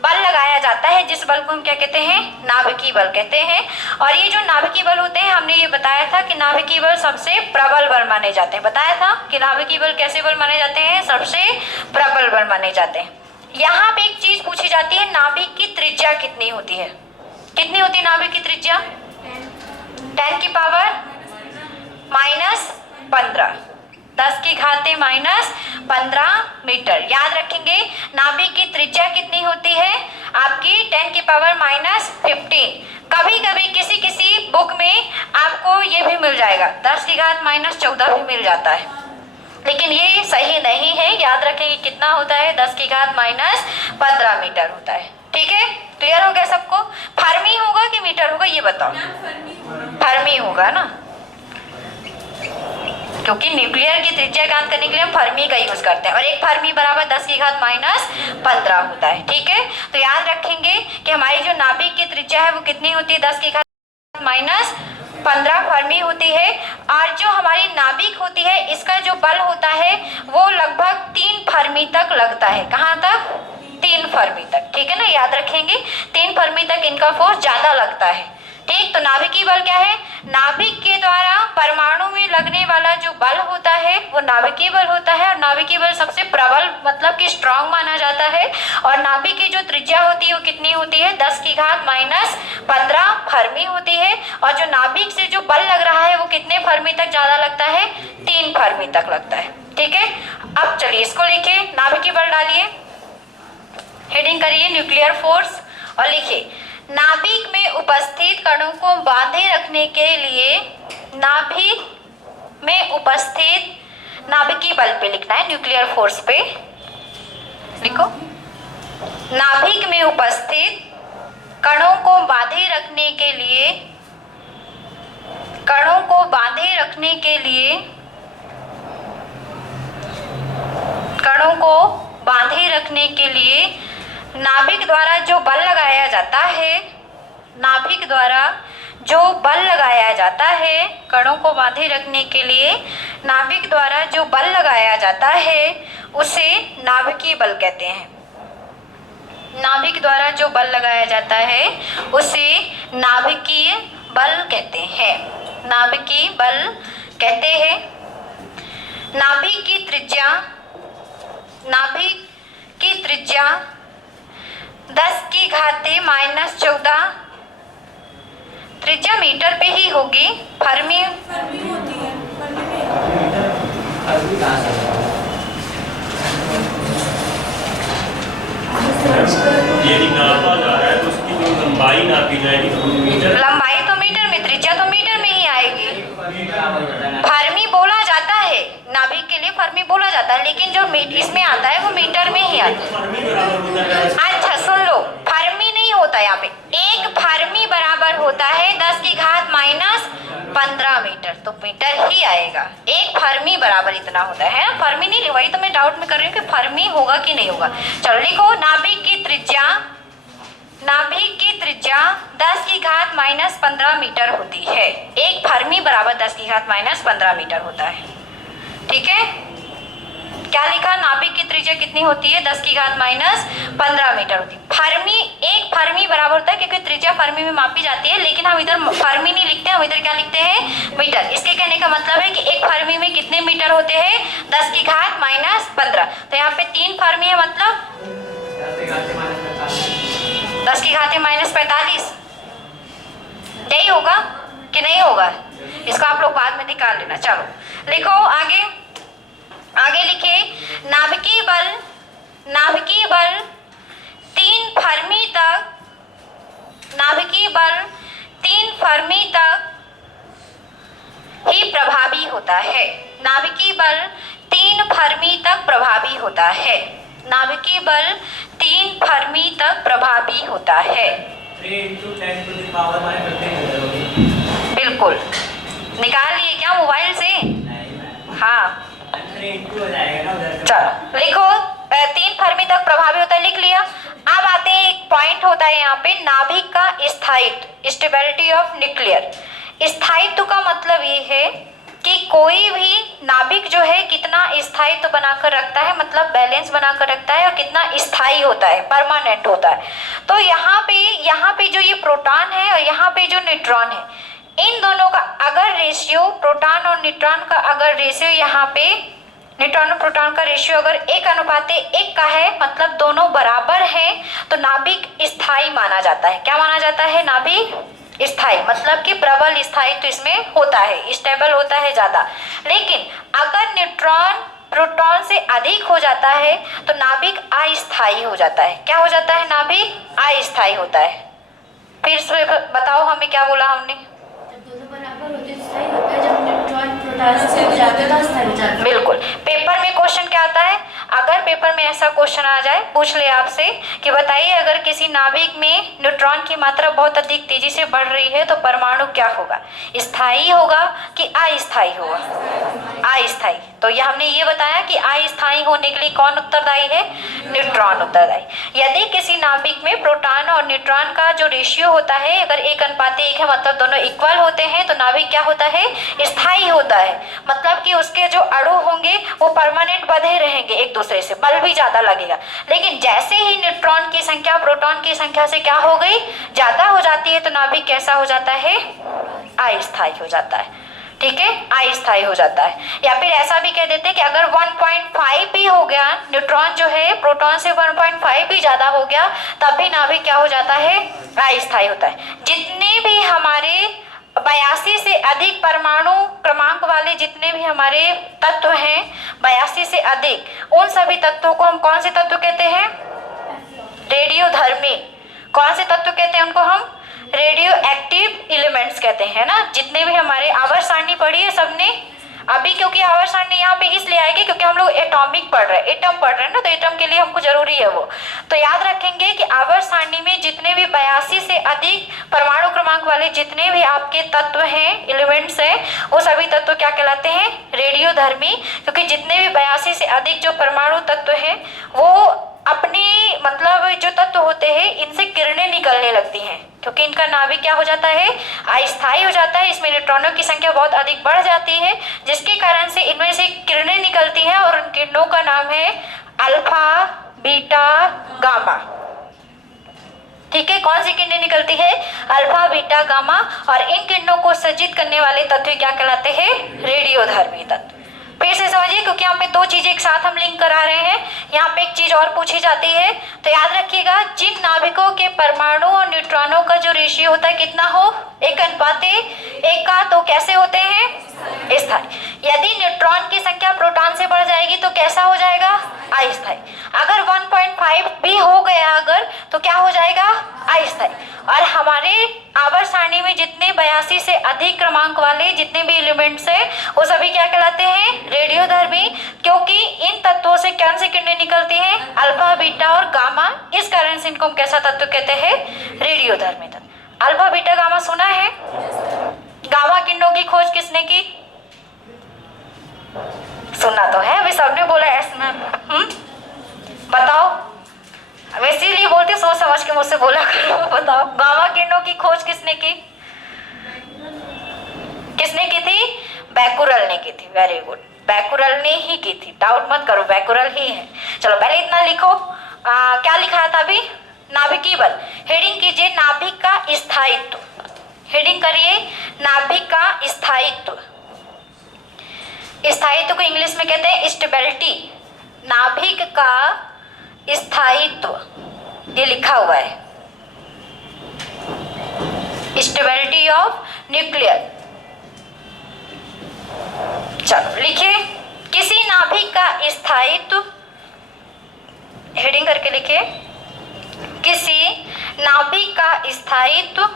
बल लगाया जाता है, जिस बल को हम क्या कहते हैं, नाभिकीय बल कहते हैं। और ये जो नाभिकीय बल होते हैं, हमने ये बताया था कि नाभिकीय बल सबसे प्रबल बल माने जाते हैं, बताया था कि नाभिकीय बल कैसे बल माने जाते हैं, सबसे प्रबल बल माने जाते हैं। यहाँ पे एक चीज पूछी जाती है, नाभिक की त्रिज्या कितनी होती है, कितनी होती है नाभिक की त्रिज्या? 10 की पावर -15, 10 की घाते -15 मीटर। याद रखेंगे, नाभिक की त्रिज्या कितनी होती है आपकी? 10 की पावर -15। कभी कभी किसी किसी बुक में आपको ये भी मिल जाएगा, 10 की घात -14 भी मिल जाता है, लेकिन ये सही नहीं है। याद रखेंगे कितना होता है, 10 की घात -15 मीटर होता है। ठीक है, क्लियर हो गया सबको? फर्मी होगा कि मीटर होगा ये बताओ? फर्मी होगा ना, क्योंकि न्यूक्लियर की त्रिज्या ज्ञात करने के लिए हम फर्मी का यूज करते हैं, और एक फर्मी बराबर 10 की घात -15 होता है। ठीक है, तो याद रखेंगे कि हमारी जो नाभिक की त्रिज्या है वो कितनी होती है, 10 की घात -15 फर्मी होती है। और जो हमारी नाभिक होती है, इसका जो बल होता है वो लगभग 3 फर्मी तक लगता है। कहाँ तक? 3 फर्मी तक। ठीक है ना, याद रखेंगे 3 फर्मी तक इनका फोर्स ज्यादा लगता है। ठीक, तो नाभिकीय बल क्या है? नाभिक के द्वारा परमाणु में लगने वाला जो बल होता है वो नाभिकीय बल होता है, और नाभिकीय बल सबसे प्रबल मतलब कि स्ट्रांग माना जाता है। और नाभिक की जो त्रिज्या होती है वो कितनी होती है? 10⁻⁻15 फर्मी होती है। और जो नाभिक से जो बल लग रहा है वो कितने फर्मी तक ज्यादा लगता है? 3 फर्मी तक लगता है। ठीक है, अब चलिए इसको लिखिए, नाभिकीय बल डालिए, हेडिंग करिए न्यूक्लियर फोर्स और लिखिए नाभिक में उपस्थित कणों को बांधे रखने के लिए नाभिक में उपस्थित नाभिकीय बल पे लिखना है, न्यूक्लियर फोर्स पे लिखो। नाभिक में उपस्थित कणों को बांधे रखने के लिए, कणों को बांधे रखने के लिए, कणों को बांधे रखने के लिए नाभिक द्वारा जो बल लगाया जाता है, नाभिक द्वारा जो बल लगाया जाता है, कणों को बांधे रखने के लिए नाभिक द्वारा जो बल लगाया जाता है उसे नाभिकीय बल कहते हैं। नाभिक द्वारा जो बल लगाया जाता है उसे नाभिकीय बल कहते हैं, नाभिकीय बल कहते हैं। नाभिक की त्रिज्या, नाभिक की त्रिज्या 10⁻⁻14 त्रिज्या मीटर पे ही होगी। फर्मी होती है, यदि नापा जा रहा है तो उसकी जो लंबाई नापी जाएगी तो मीटर, लंबाई तो मीटर में, त्रिज्या तो मीटर में ही आएगी। फर्मी बोला जाता है, नाभिक के लिए फर्मी बोला जाता है, लेकिन जो इसमें आता है वो मीटर में ही आता है। फर्मी बराबर होता है। अच्छा सुन लो, फर्मी नहीं होता यहाँ पे, एक फर्मी बराबर होता है 10⁻⁻15 मीटर, तो मीटर ही आएगा। एक फर्मी बराबर इतना होता है ना, फर्मी नहीं, वही तो मैं डाउट में कर रही हूँ कि फर्मी होगा कि नहीं होगा। चलो लिखो नाभिक की त्रिज्या, नाभिक की त्रिज्या 10⁻⁻15 मीटर होती है। एक फर्मी बराबर 10⁻⁻15 मीटर होता है। ठीक है, क्या लिखा? नाभिक की त्रिज्या कितनी होती है? 10⁻⁻15 मीटर होती है। फर्मी, एक फर्मी बराबर होता है क्योंकि त्रिज्या फर्मी में मापी जाती है, लेकिन हम इधर फर्मी नहीं लिखते हैं, हम इधर क्या लिखते हैं? मीटर। इसके कहने का मतलब है कि एक फर्मी में कितने मीटर होते हैं? 10⁻⁻15। तो यहाँ पे 3 फर्मी है, मतलब 10⁻⁻45। यही होगा कि नहीं होगा? इसको आप लोग बाद में निकाल लेना। चलो लिखो आगे, आगे लिखिए नाभिकीय बल, नाभिकीय बल 3 फर्मी तक, नाभिकीय बल 3 फर्मी तक ही प्रभावी होता है। नाभिकीय बल 3 फर्मी तक प्रभावी होता है। नाभिकीय बल 3 फर्मी तक प्रभावी होता है। 3 × 10⁻⁻15 बिल्कुल, निकाल लिए क्या मोबाइल से? हाँ हो जाएगा ना उधर। चलो लिखो 3 फर्मी तक प्रभावी होता है, लिख लिया। अब आते हैं, एक पॉइंट होता है यहाँ पे नाभिक का स्थायित्व, स्टेबिलिटी ऑफ न्यूक्लियर। स्थायित्व का मतलब ये है कि कोई भी नाभिक जो है कितना स्थायित्व बनाकर रखता है, मतलब बैलेंस बनाकर रखता है, और कितना स्थायी होता है, परमानेंट होता है। तो यहाँ पे जो ये प्रोटॉन है और यहाँ पे जो न्यूट्रॉन है, इन दोनों का अगर रेशियो, प्रोटॉन और न्यूट्रॉन का अगर रेशियो, यहाँ पे न्यूट्रॉन और प्रोटॉन का रेशियो अगर 1:1 का है, मतलब दोनों बराबर हैं, तो नाभिक स्थायी माना जाता है। क्या माना जाता है? नाभिक स्थायी, मतलब कि प्रबल स्थायित्व इसमें होता है, स्टेबल होता है ज्यादा। लेकिन अगर न्यूट्रॉन प्रोटॉन से अधिक हो जाता है तो नाभिक अस्थायी हो जाता है। क्या हो जाता है? नाभिक अस्थायी होता है। फिर से बताओ हमें, क्या बोला हमने? दोनों बराबर होते हैं, सही होता है। जब न्यूट्रॉन प्रोटॉन से हो जाते हैं तो स्थायी हो जाते हैं। बिल्कुल। पेपर में क्वेश्चन क्या आता है? अगर पेपर में ऐसा क्वेश्चन आ जाए, पूछ ले आपसे कि बताइए अगर किसी नाभिक में न्यूट्रॉन की मात्रा बहुत अधिक तेजी से बढ़ रही है तो परमाणु क्या होगा? स्थायी होगा कि अस्थायी होगा? अस्थायी। तो ये हमने ये बताया कि अस्थायी होने के लिए कौन उत्तरदायी है? न्यूट्रॉन उत्तरदायी। यदि किसी नाभिक में प्रोटॉन और न्यूट्रॉन का जो रेशियो होता है अगर 1:1 है, मतलब दोनों इक्वल होते हैं, तो नाभिक क्या होता है? स्थायी होता है। मतलब कि उसके जो अणु होंगे वो परमानेंट बंधे रहेंगे एक दूसरे से, बल भी ज़्यादा लगेगा। लेकिन जैसे ही न्यूट्रॉन की संख्या प्रोटॉन की संख्या से क्या हो गई, ज़्यादा हो जाती है, तो नाभिक कैसा हो जाता है, अस्थायी हो जाता है। ठीक है, अस्थायी हो जाता है। या फिर ऐसा भी कह देते हैं कि अगर 1.5 भी हो गया, न्यूट्रॉन जो है प्रोटॉन से 1.5 भी ज़्यादा हो गया, तब भी नाभिक क्या हो जाता है, अस्थायी होता है। जितने भी हमारे 82 से अधिक परमाणु क्रमांक वाले जितने भी हमारे तत्व हैं, 82 से अधिक, उन सभी तत्वों को हम कौन से तत्व कहते हैं, रेडियोधर्मी। कौन से तत्व कहते हैं उनको हम, रेडियो एक्टिव एलिमेंट्स कहते हैं ना। जितने भी हमारे आवर्त सारणी पढ़ी है सबने अभी, क्योंकि आवर्त सारणी यहाँ पे इसलिए आएगी क्योंकि हम लोग एटॉमिक पढ़ रहे हैं, एटम पढ़ रहे हैं ना, तो एटम के लिए हमको जरूरी है वो। तो याद रखेंगे कि आवर्त सारणी में जितने भी 82 से अधिक परमाणु क्रमांक वाले जितने भी आपके तत्व हैं, एलिमेंट्स हैं, वो सभी तत्व क्या कहलाते हैं, रेडियोधर्मी। क्योंकि जितने भी 82 से अधिक जो परमाणु तत्व हैं वो अपनी मतलब जो तत्व होते हैं इनसे किरणें निकलने लगती हैं, क्योंकि इनका नाभिक क्या हो जाता है, अस्थायी हो जाता है। इसमें न्यूट्रॉनों की संख्या बहुत अधिक बढ़ जाती है, जिसके कारण से इनमें से किरणें निकलती हैं और उन किरणों का नाम है अल्फा, बीटा, गामा। ठीक है, कौन सी किरणें निकलती है, अल्फा, बीटा, गामा। और इन किरणों को सज्जित करने वाले तत्व क्या कहलाते हैं, रेडियोधर्मी तत्व। फिर से समझिए, क्योंकि यहाँ पे दो चीजें एक साथ हम लिंक करा रहे हैं। यहाँ पे एक चीज और पूछी जाती है, तो याद रखिएगा, जिन नाभिकों के परमाणु और न्यूट्रॉनों का जो रेशियो होता है कितना हो, 1:1 का, तो कैसे होते हैं, स्थायी। यदि न्यूट्रॉन की संख्या प्रोटॉन से बढ़ जाएगी तो कैसा हो जाएगा, अस्थायी। अगर 1.5 भी हो गया अगर, तो क्या हो जाएगा, अस्थायी। और हमारे आवर्त सारणी में जितने 82 से अधिक क्रमांक वाले जितने भी एलिमेंट्स हैं वो सभी क्या कहलाते हैं, रेडियोधर्मी। क्योंकि इन तत्वों से कौन सी किरणें निकलती हैं, अल्फा, बीटा और गामा। इस कारण से इनको हम कैसा तत्व कहते हैं, रेडियोधर्मी तत्व। अल्फा, बीटा, गामा सुना है। गामा किरणों की खोज किसने की, सुना तो है, अभी सबने बोला ऐसे में। बताओ, अब इसीलिए बोलते सोच समझ के मुझसे बोला करो। बताओ, गामा किरणों की खोज किसने की, किसने की थी, बैकुरल ने की थी। वेरी गुड, बैकुरल ने ही की थी, डाउट मत करो, बैकुरल ही है। चलो पहले इतना लिखो, क्या लिखा था अभी, नाभिकीय बल। हेडिंग कीजिए नाभिक का स्थायित्व, हेडिंग करिए नाभिक का स्थायित्व। स्थायित्व को इंग्लिश में कहते हैं स्टेबिलिटी। नाभिक का स्थायित्व, ये लिखा हुआ है, स्टेबिलिटी ऑफ न्यूक्लियर। चलो लिखिए, किसी नाभिक का स्थायित्व, हेडिंग करके लिखिए, किसी नाभिक का स्थायित्व,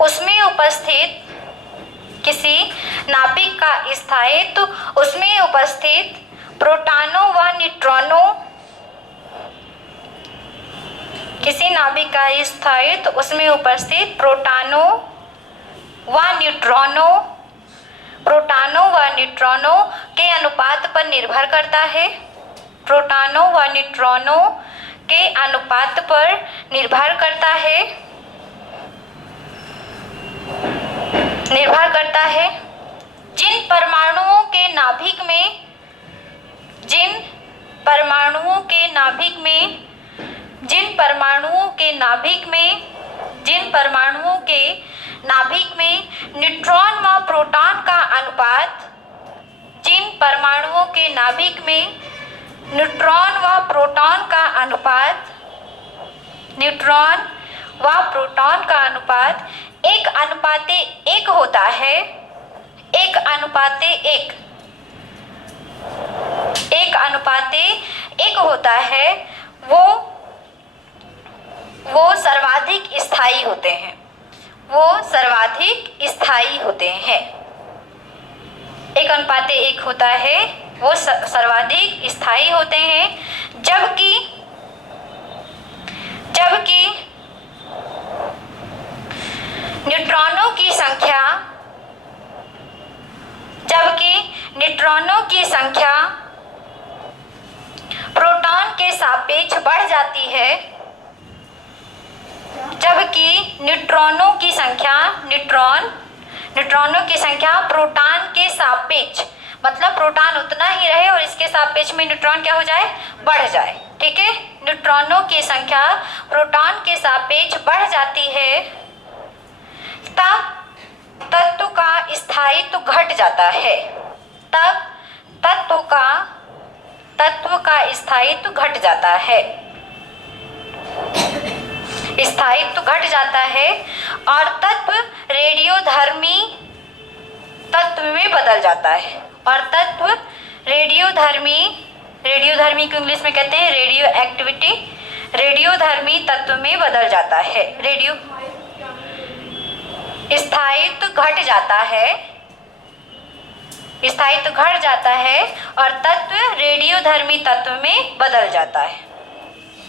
उसमें उपस्थित, किसी नाभिक का स्थायित्व, उसमें उपस्थित प्रोटॉनों व न्यूट्रॉनों, किसी नाभिक का स्थायित्व उसमें उपस्थित प्रोटॉनों व न्यूट्रॉनों, प्रोटॉनों व न्यूट्रॉनों के अनुपात पर निर्भर करता है। प्रोटॉनों व न्यूट्रॉनों के अनुपात पर निर्भर करता है, निर्भर करता है। जिन परमाणुओं के नाभिक में, जिन परमाणुओं के नाभिक में, जिन परमाणुओं के नाभिक में, जिन परमाणुओं के नाभिक में न्यूट्रॉन व प्रोटॉन का अनुपात, जिन परमाणुओं के नाभिक में न्यूट्रॉन व प्रोटॉन का अनुपात, न्यूट्रॉन व प्रोटॉन का अनुपात 1:1 होता है, 1:1, 1:1 होता है, वो सर्वाधिक स्थायी होते हैं, वो सर्वाधिक स्थायी होते हैं। 1:1 होता है, वो सर्वाधिक स्थायी होते हैं। जबकि न्यूट्रॉनों की संख्या, जबकि न्यूट्रॉनों की संख्या प्रोटॉन के सापेक्ष बढ़ जाती है, जबकि न्यूट्रॉनों की संख्या, न्यूट्रॉनों की संख्या प्रोटॉन के सापेक्ष मतलब प्रोटॉन उतना ही रहे और इसके सापेक्ष में न्यूट्रॉन क्या हो जाए, बढ़ जाए। ठीक है, न्यूट्रॉनों की संख्या प्रोटॉन के सापेक्ष बढ़ जाती है तब तत्व का स्थायित्व घट जाता है, तब तत्व का स्थायित्व घट जाता है, स्थायित्व घट जाता है और तत्व रेडियोधर्मी तत्व में बदल जाता है, और तत्व रेडियोधर्मी को इंग्लिश में कहते हैं रेडियो एक्टिविटी, रेडियोधर्मी तत्व में बदल जाता है। रेडियो स्थायित्व घट जाता है, स्थायित्व घट जाता है और तत्व रेडियोधर्मी तत्व में बदल जाता है,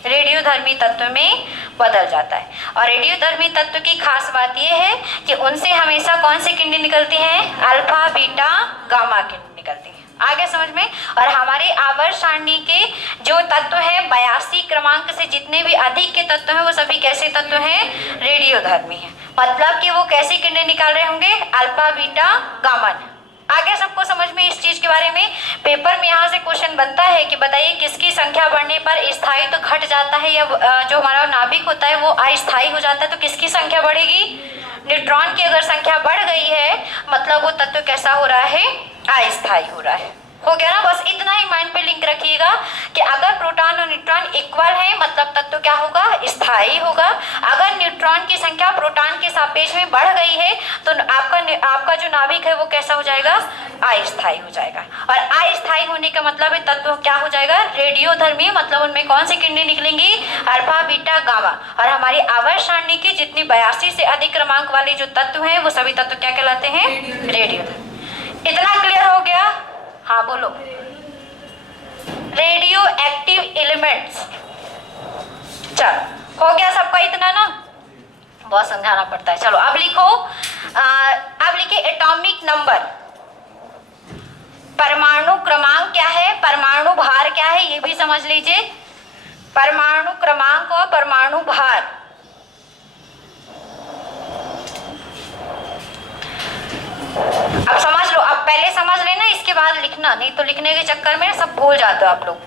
रेडियोधर्मी तत्व में बदल जाता है। और रेडियोधर्मी तत्व की खास बात यह है कि उनसे हमेशा कौन सी किरणें निकलती हैं, अल्फा बीटा गामा किरणें निकलती हैं। आगे समझ में। और हमारे आवर्त सारणी के जो तत्व हैं 82 क्रमांक से जितने भी अधिक के तत्व हैं वो सभी कैसे तत्व हैं, रेडियोधर्मी हैं। मतलब कि वो कैसी किरणें निकाल रहे होंगे, अल्फा बीटा गामा। आगे सबको समझ में इस चीज के बारे में। पेपर में यहाँ से क्वेश्चन बनता है कि बताइए किसकी संख्या बढ़ने पर स्थायित्व तो घट जाता है या जो हमारा नाभिक होता है वो अस्थायी हो जाता है, तो किसकी संख्या बढ़ेगी, न्यूट्रॉन की अगर संख्या बढ़ गई है मतलब वो तत्व कैसा हो रहा है, अस्थायी हो रहा है। हो गया ना। बस इतना ही माइंड पे लिंक रखिएगा कि अगर प्रोटॉन और न्यूट्रॉन इक्वल है मतलब तत्व क्या होगा, स्थायी होगा। अगर न्यूट्रॉन की संख्या प्रोटॉन के सापेक्ष में बढ़ गई है तो आपका जो नाभिक है वो कैसा हो जाएगा, अस्थायी हो जाएगा। और अस्थायी होने का मतलब है तत्व क्या हो जाएगा, रेडियोधर्मी, मतलब उनमें कौन सी किरणें निकलेंगी, अल्फा बीटा गामा। और हमारी आवर्त सारणी की जितनी 82 से अधिक क्रमांक वाले जो तत्व हैं वो सभी तत्व क्या कहलाते हैं, रेडियोधर्मी। इतना क्लियर हो गया। हाँ बोलो। रेडियो एक्टिव एलिमेंट्स, चलो हो गया सबका इतना ना, बहुत समझाना पड़ता है। चलो अब लिखो, अब लिखिए एटॉमिक नंबर, परमाणु क्रमांक क्या है, परमाणु भार क्या है ये भी समझ लीजिए। परमाणु क्रमांक और परमाणु भार। अब समझ लो, अब पहले समझ लेना इसके बाद लिखना, नहीं तो लिखने के चक्कर में सब भूल जाते हो आप लोग।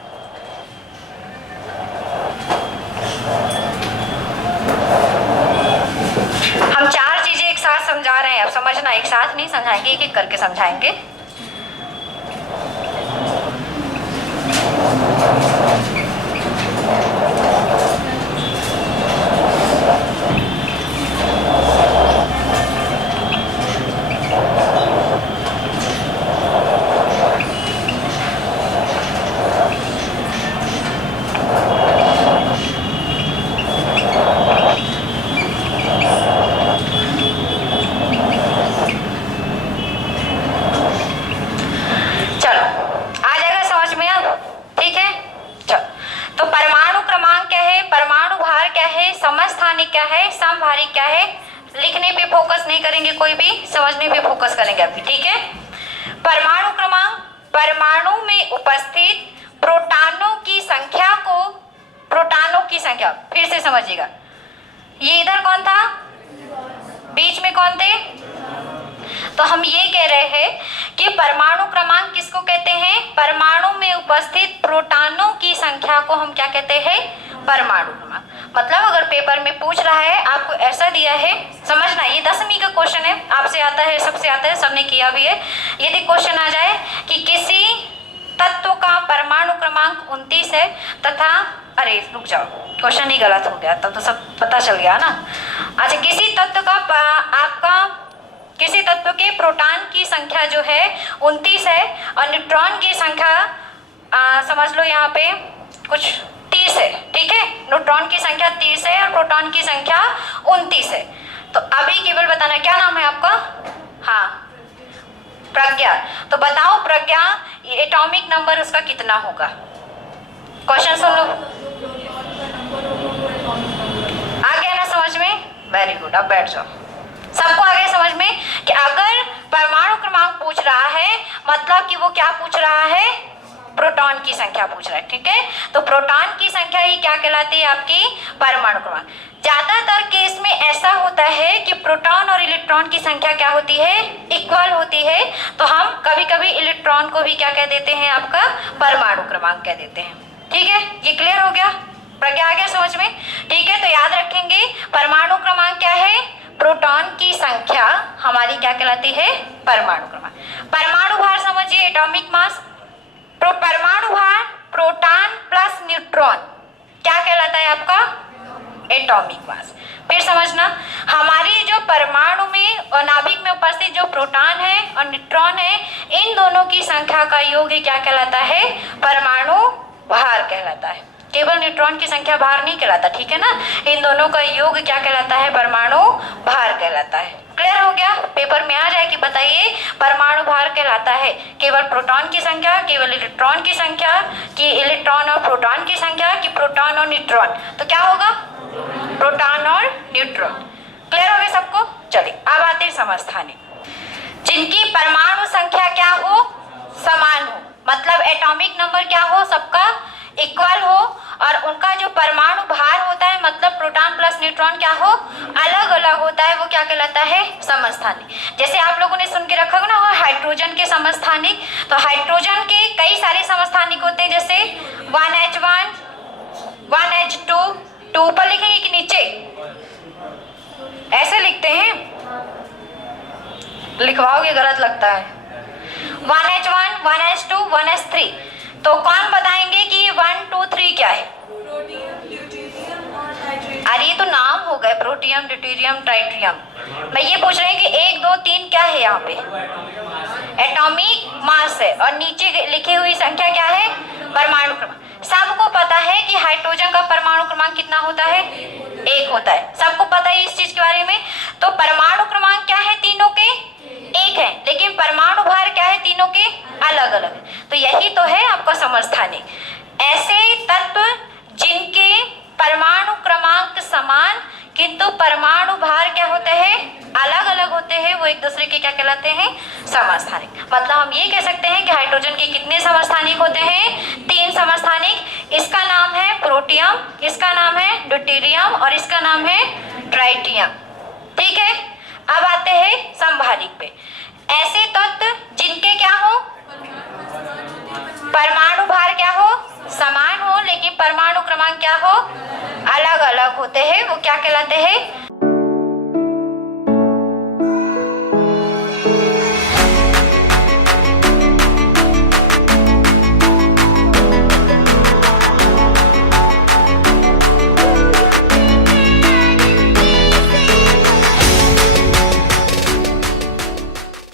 हम 4 चीजें एक साथ समझा रहे हैं, अब समझना, एक साथ नहीं समझाएंगे, एक एक करके समझाएंगे। कोई भी समझने पे फोकस करेंगे अभी, ठीक है। परमाणु क्रमांक, परमाणु में उपस्थित प्रोटॉनों की संख्या को, प्रोटॉनों की संख्या फिर से समझिएगा, ये इधर कौन था, बीच में कौन थे, तो हम ये कह रहे हैं कि परमाणु क्रमांक किसको कहते हैं, परमाणु में उपस्थित प्रोटॉनों की संख्या को हम क्या कहते हैं, परमाणु क्रमांक। मतलब अगर पेपर में पूछ रहा है, आपको ऐसा दिया है, समझना ये 10वीं का क्वेश्चन है, आपसे आता है, सबसे आता है, सबने किया भी है। यदि क्वेश्चन आ जाए कि किसी तत्व का परमाणु क्रमांक 29 है तथा, अरे रुक जाओ, क्वेश्चन ही गलत हो गया, तब तो सब पता चल गया ना। अच्छा, किसी तत्व का आपका, किसी तत्व के प्रोटॉन की संख्या जो है 29 है और न्यूट्रॉन की संख्या समझ लो यहाँ पे कुछ 30 है, ठीक है। न्यूट्रॉन की संख्या 30 है और प्रोटॉन की संख्या 29 है। तो अभी केवल बताना क्या नाम है आपका, हाँ प्रज्ञा। तो बताओ प्रज्ञा, एटॉमिक नंबर उसका कितना होगा, क्वेश्चन सुन लो। आ गया ना समझ में, वेरी गुड। अब बैठ जाओ, सबको आ गया समझ में कि अगर परमाणु क्रमांक पूछ रहा है मतलब कि वो क्या पूछ रहा है, प्रोटॉन की संख्या पूछ रहा है, ठीक है। तो प्रोटॉन की संख्या ही क्या कहलाती है, आपकी परमाणु क्रमांक। ज्यादातर केस में ऐसा होता है कि प्रोटॉन और इलेक्ट्रॉन की संख्या क्या होती है, इक्वल होती है, तो हम कभी कभी इलेक्ट्रॉन को भी क्या कह देते हैं, आपका परमाणु क्रमांक कह देते हैं। ठीक है, ये क्लियर हो गया, प्रज्ञा आ गया समझ में। ठीक है, तो याद रखेंगे परमाणु क्रमांक क्या है, प्रोटॉन की संख्या हमारी क्या कहलाती है, परमाणु क्रमांक। परमाणु भार समझिए, एटॉमिक मास। परमाणु भार प्रोटॉन प्लस न्यूट्रॉन क्या कहलाता है आपका, एटॉमिक मास। फिर समझना, हमारी जो परमाणु में और नाभिक में उपस्थित जो प्रोटॉन है और न्यूट्रॉन है, इन दोनों की संख्या का योग क्या कहलाता है, परमाणु भार कहलाता है। केवल न्यूट्रॉन की संख्या भार नहीं कहलाता, ठीक है ना, इन दोनों का योग क्या कहलाता है, परमाणु भार कहलाता है। क्लियर हो गया, पेपर में आ जाए कि बताइए परमाणु भार कहलाता है केवल प्रोटॉन की संख्या, केवल इलेक्ट्रॉन की संख्या, कि इलेक्ट्रॉन और प्रोटॉन की संख्या, कि प्रोटॉन और न्यूट्रॉन, तो क्या होगा, प्रोटॉन और न्यूट्रॉन। क्लियर हो गया सबको। चलिए अब आते हैं समस्थानिक, जिनकी परमाणु संख्या क्या हो, समान हो, मतलब एटॉमिक नंबर क्या हो, सबका इक्वल हो, और उनका जो परमाणु भार होता है, मतलब प्रोटॉन प्लस न्यूट्रॉन क्या हो, अलग अलग होता है, वो क्या कहलाता है, समस्थानिक। जैसे आप लोगों ने सुन के रखा होगा ना हाइड्रोजन के समस्थानिक, तो हाइड्रोजन के कई सारे समस्थानिक होते हैं, जैसे 1H1, 1H2, 2 पर लिखेंगे कि नीचे ऐसे लिखते हैं, लिखवाओगे गलत लगता है, 1H1, 1H2, 1H3, तो कौन बताएंगे कि 1, 2, 3 क्या है, अरे ये तो नाम हो गए, प्रोटियम, ड्यूटेरियम, ट्राइटियम। मैं ये पूछ रही हूँ कि 1, 2, 3 क्या है, यहाँ पे एटॉमिक मास है, और नीचे लिखी हुई संख्या क्या है, परमाणु क्रमांक। सबको पता है कि हाइड्रोजन का परमाणु क्रमांक कितना होता है, 1 होता है, सबको पता है इस चीज के बारे में। तो परमाणु क्रमांक क्या है, तीनों के 1 है, लेकिन परमाणु भार क्या है, तीनों के अलग अलग। तो यही तो है आपका समस्थानिक, ऐसे तत्व जिनके परमाणु क्रमांक समान किंतु परमाणु भार क्या होते हैं, अलग अलग होते हैं, वो एक दूसरे के क्या कहलाते हैं, समस्थानिक। मतलब हम ये कह सकते हैं कि हाइड्रोजन के कितने समस्थानिक होते हैं, 3 समस्थानिक। इसका नाम है प्रोटियम, इसका नाम है ड्यूटेरियम, और इसका नाम है ट्राइटियम। ठीक है, अब आते हैं समभारिक पे, ऐसे तत्व जिनके क्या हो, परमाणु भार क्या हो, समान हो, लेकिन परमाणु क्रमांक क्या हो, अलग अलग होते हैं, वो क्या कहलाते हैं,